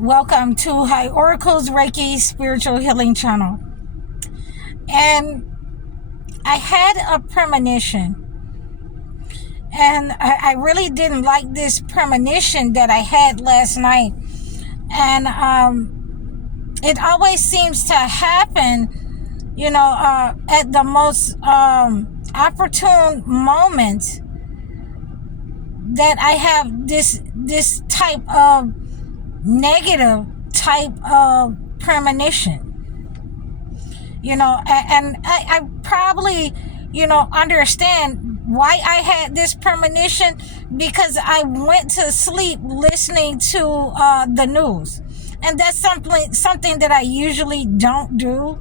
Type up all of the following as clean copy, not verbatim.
Welcome to High Oracles Reiki Spiritual Healing Channel. And I had a premonition. And I really didn't like this premonition that I had last night. And it always seems to happen, at the most opportune moments that I have this type of negative type of premonition, and I probably, understand why I had this premonition, because I went to sleep listening to the news, and that's something that I usually don't do.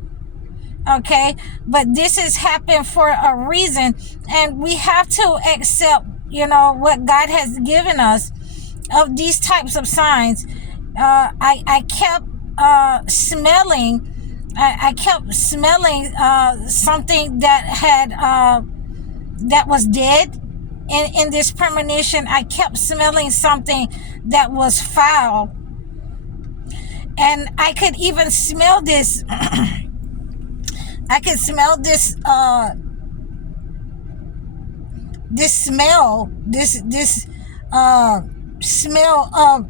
Okay, but this has happened for a reason, and we have to accept, what God has given us of these types of signs. I kept smelling. I kept smelling something that had that was dead. In this premonition, I kept smelling something that was foul, and I could even smell this. I could smell this. This smell. This smell of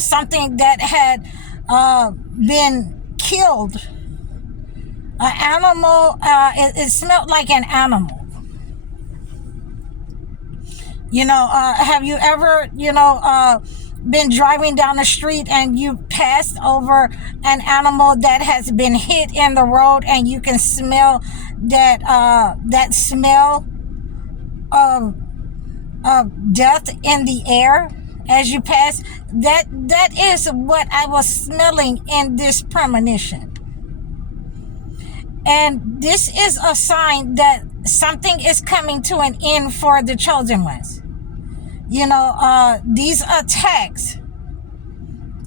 something that had been killed, an animal. It smelled like an animal. Have you ever been driving down the street and you passed over an animal that has been hit in the road, and you can smell that smell of death in the air as you pass? That is what I was smelling in this premonition. And this is a sign that something is coming to an end for the chosen ones. These attacks,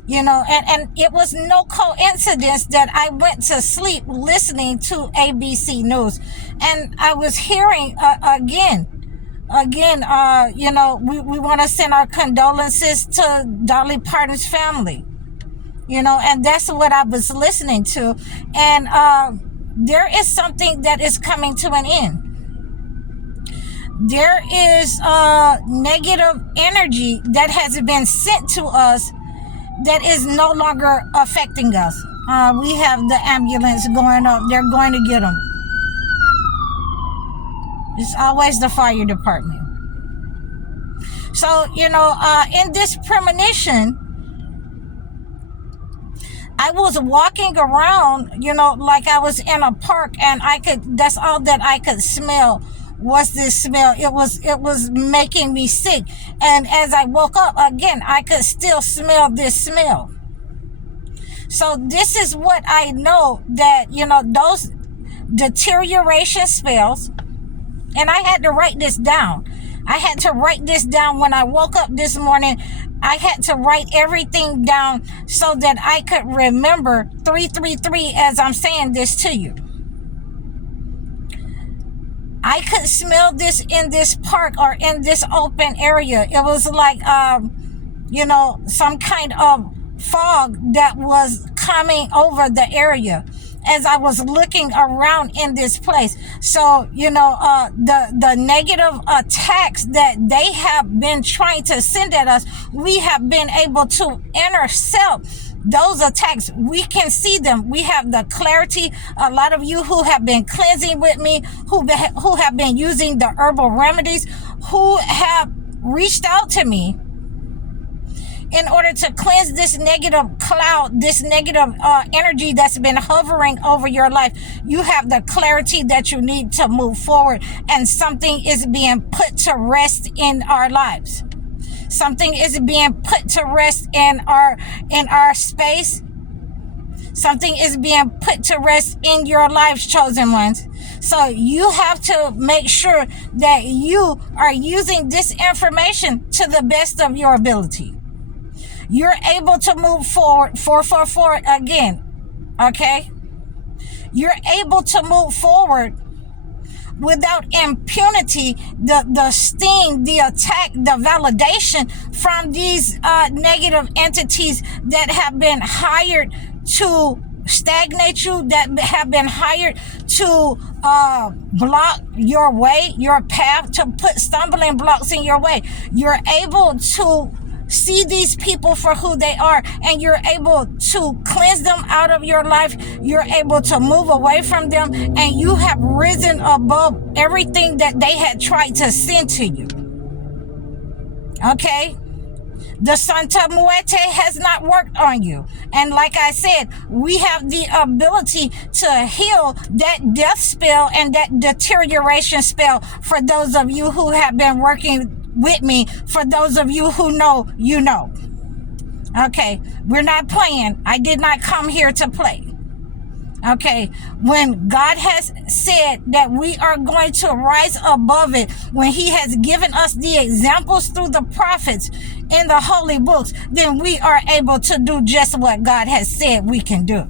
and it was no coincidence that I went to sleep listening to ABC News, and I was hearing again, we want to send our condolences to Dolly Parton's family, and that's what I was listening to. And there is something that is coming to an end. There is negative energy that has been sent to us that is no longer affecting us. We have the ambulance going up. They're going to get them. It's always the fire department. So, in this premonition, I was walking around, like I was in a park, and that's all that I could smell was this smell. It was making me sick. And as I woke up again, I could still smell this smell. So this is what I know, that, those deterioration spells. And I had to write this down. I had to write this down when I woke up this morning. I had to write everything down so that I could remember 333 as I'm saying this to you. I could smell this in this park or in this open area. It was like, some kind of fog that was coming over the area as I was looking around in this place. So, the negative attacks that they have been trying to send at us, we have been able to intercept those attacks. We can see them. We have the clarity. A lot of you who have been cleansing with me, who have been using the herbal remedies, who have reached out to me in order to cleanse this negative cloud, this negative energy that's been hovering over your life. You have the clarity that you need to move forward, and something is being put to rest in our lives. Something is being put to rest in our space. Something is being put to rest in your lives, chosen ones. So you have to make sure that you are using this information to the best of your ability. You're able to move forward, 444 again, okay? You're able to move forward without impunity the sting, the attack, the validation from these negative entities that have been hired to stagnate you, that have been hired to block your way, your path, to put stumbling blocks in your way. You're able to see these people for who they are, and you're able to cleanse them out of your life. You're able to move away from them, and you have risen above everything that they had tried to send to you. Okay? The Santa Muerte has not worked on you. And like I said, we have the ability to heal that death spell and that deterioration spell for those of you who have been working with me. For those of you who know, you know. Okay, we're not playing. I did not come here to play. Okay, when God has said that we are going to rise above it, when he has given us the examples through the prophets in the holy books, then we are able to do just what God has said we can do.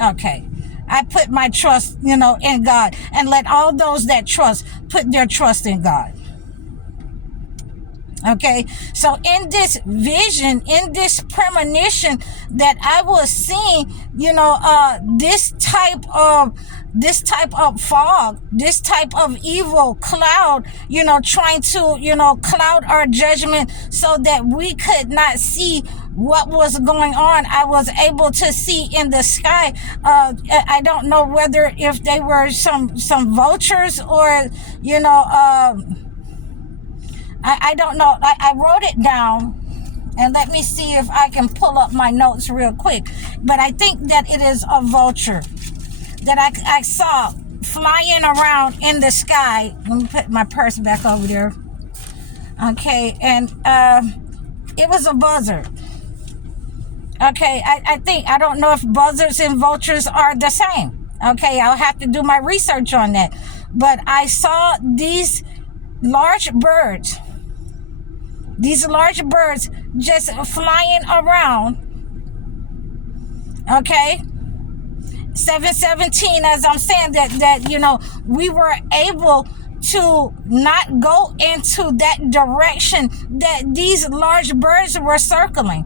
Okay, I put my trust, in God, and let all those that trust put their trust in God. Okay, so in this vision, in this premonition that I was seeing, this type of fog, this type of evil cloud, trying to, cloud our judgment so that we could not see what was going on. I was able to see in the sky. I don't know whether if they were some vultures or, I don't know. I wrote it down, and let me see if I can pull up my notes real quick. But I think that it is a vulture that I saw flying around in the sky. Let me put my purse back over there. Okay, and it was a buzzard. Okay, I don't know if buzzards and vultures are the same. Okay, I'll have to do my research on that. But I saw these large birds just flying around. Okay, 717, as I'm saying, that we were able to not go into that direction that these large birds were circling.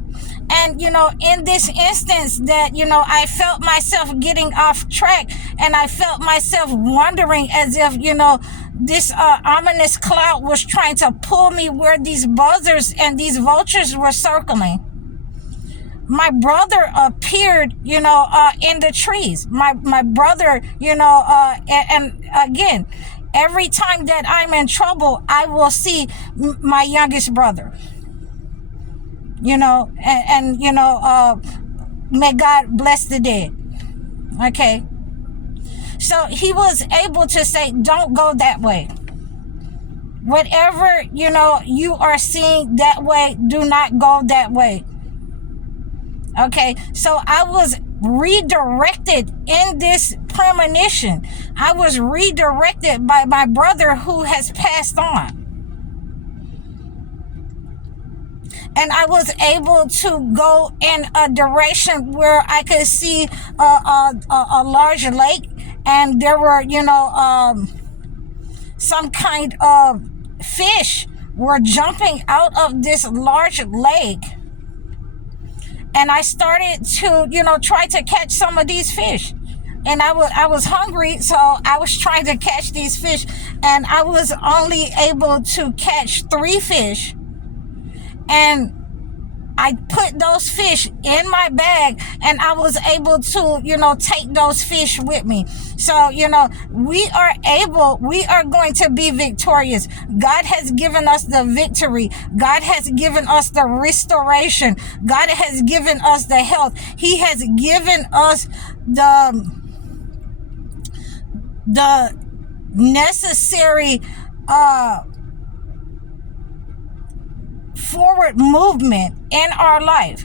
And in this instance that I felt myself getting off track, and I felt myself wondering as if this ominous cloud was trying to pull me where these buzzards and these vultures were circling. My brother appeared, in the trees. My brother, and again, every time that I'm in trouble, I will see my youngest brother. May God bless the dead. Okay. So he was able to say, don't go that way. Whatever, you are seeing that way, do not go that way. Okay, so I was redirected in this premonition. I was redirected by my brother who has passed on. And I was able to go in a direction where I could see a large lake, and there were, some kind of fish were jumping out of this large lake. And I started to, try to catch some of these fish. And I was hungry, so I was trying to catch these fish. And I was only able to catch 3 fish. And I put those fish in my bag, and I was able to, take those fish with me. So, we are going to be victorious. God has given us the victory. God has given us the restoration. God has given us the health. He has given us the necessary, forward movement in our life.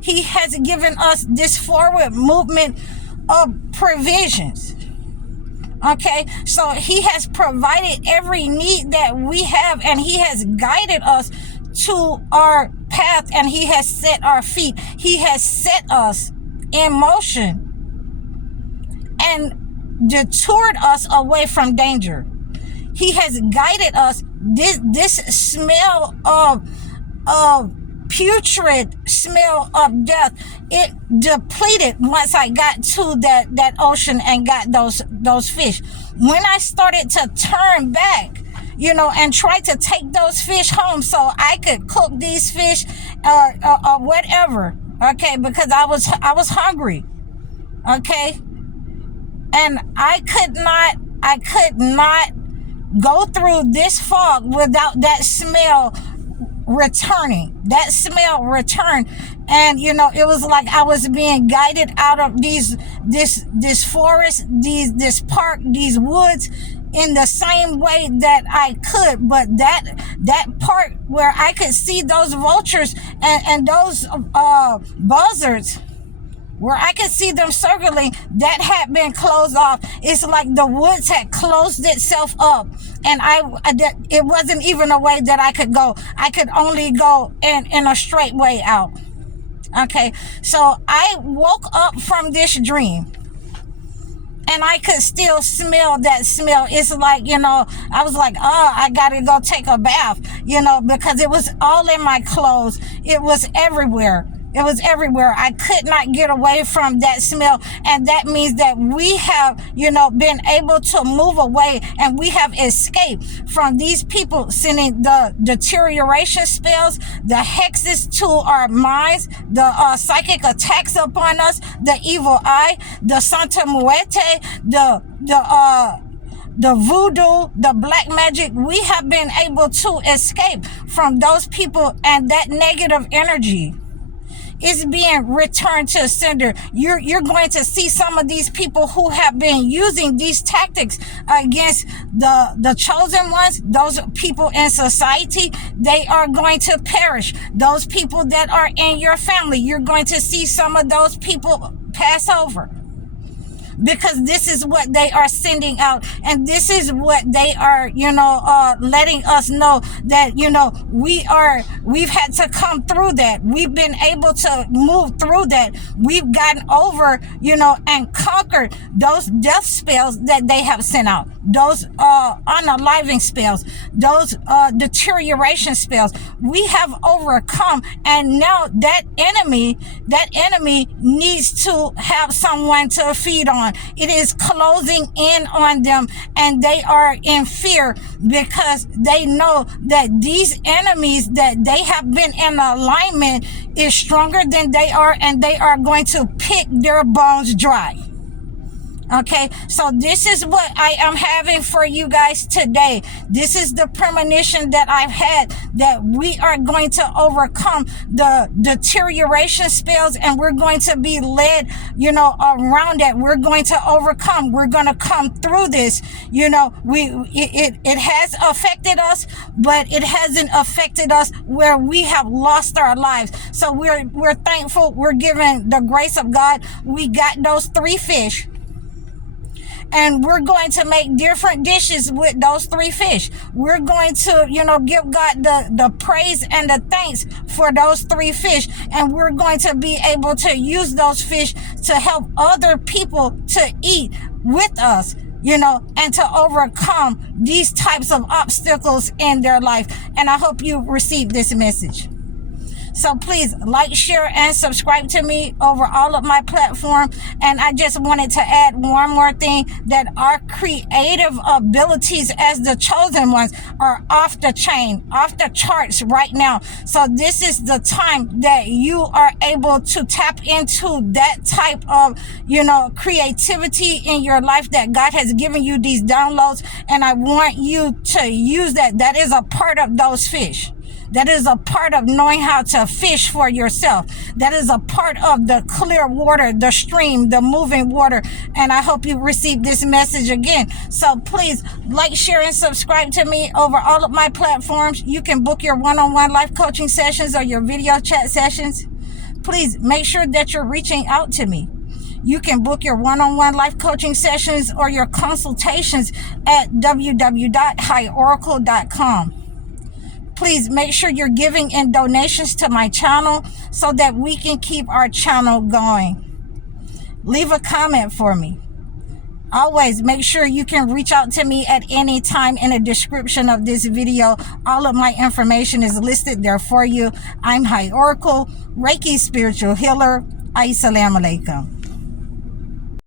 He has given us this forward movement of provisions. Okay, so he has provided every need that we have, and he has guided us to our path, and he has set our feet. He has set us in motion. And detoured us away from danger. He has guided us. This smell of putrid smell of death, it depleted once I got to that ocean and got those fish. When I started to turn back, and try to take those fish home so I could cook these fish or whatever, okay, because I was hungry, okay, and I could not go through this fog without that smell returning. That smell returned, and it was like I was being guided out of this forest, this park, these woods, in the same way that I could. But that part where I could see those vultures and those buzzards, where I could see them circling, that had been closed off. It's like the woods had closed itself up, and it wasn't even a way that I could go. I could only go in a straight way out. Okay, so I woke up from this dream, and I could still smell that smell. It's like, I was like, oh, I gotta go take a bath, because it was all in my clothes. It was everywhere. It was everywhere. I could not get away from that smell. And that means that we have, been able to move away, and we have escaped from these people sending the deterioration spells, the hexes to our minds, the psychic attacks upon us, the evil eye, the Santa Muerte, the voodoo, the black magic. We have been able to escape from those people, and that negative energy is being returned to sender. You're going to see some of these people who have been using these tactics against the chosen ones, those people in society. They are going to perish. Those people that are in your family, you're going to see some of those people pass over, because this is what they are sending out, and this is what they are, letting us know that, we've had to come through that. We've been able to move through that. We've gotten over, and conquered those death spells that they have sent out, those unaliving spells, those deterioration spells. We have overcome, and now that enemy needs to have someone to feed on. It is closing in on them, and they are in fear, because they know that these enemies that they have been in alignment is stronger than they are, and they are going to pick their bones dry. Okay, so this is what I am having for you guys today. This is the premonition that I've had, that we are going to overcome the deterioration spells, and we're going to be led, around that. We're going to overcome. We're going to come through this. It has affected us, but it hasn't affected us where we have lost our lives. So we're thankful. We're given the grace of God. We got those 3 fish. And we're going to make different dishes with those 3 fish. We're going to, give God the praise and the thanks for those 3 fish. And we're going to be able to use those fish to help other people to eat with us, and to overcome these types of obstacles in their life. And I hope you receive this message. So please like, share, and subscribe to me over all of my platforms. And I just wanted to add one more thing, that our creative abilities as the chosen ones are off the chain, off the charts right now. So this is the time that you are able to tap into that type of, creativity in your life, that God has given you these downloads. And I want you to use that. That is a part of those fish. That is a part of knowing how to fish for yourself. That is a part of the clear water, the stream, the moving water. And I hope you receive this message again. So please like, share, and subscribe to me over all of my platforms. You can book your one-on-one life coaching sessions or your video chat sessions. Please make sure that you're reaching out to me. You can book your one-on-one life coaching sessions or your consultations at www.highoracle.com. Please make sure you're giving in donations to my channel so that we can keep our channel going. Leave a comment for me. Always make sure you can reach out to me at any time. In the description of this video, all of my information is listed there for you. I'm High Oracle, Reiki spiritual healer. Assalamu alaikum.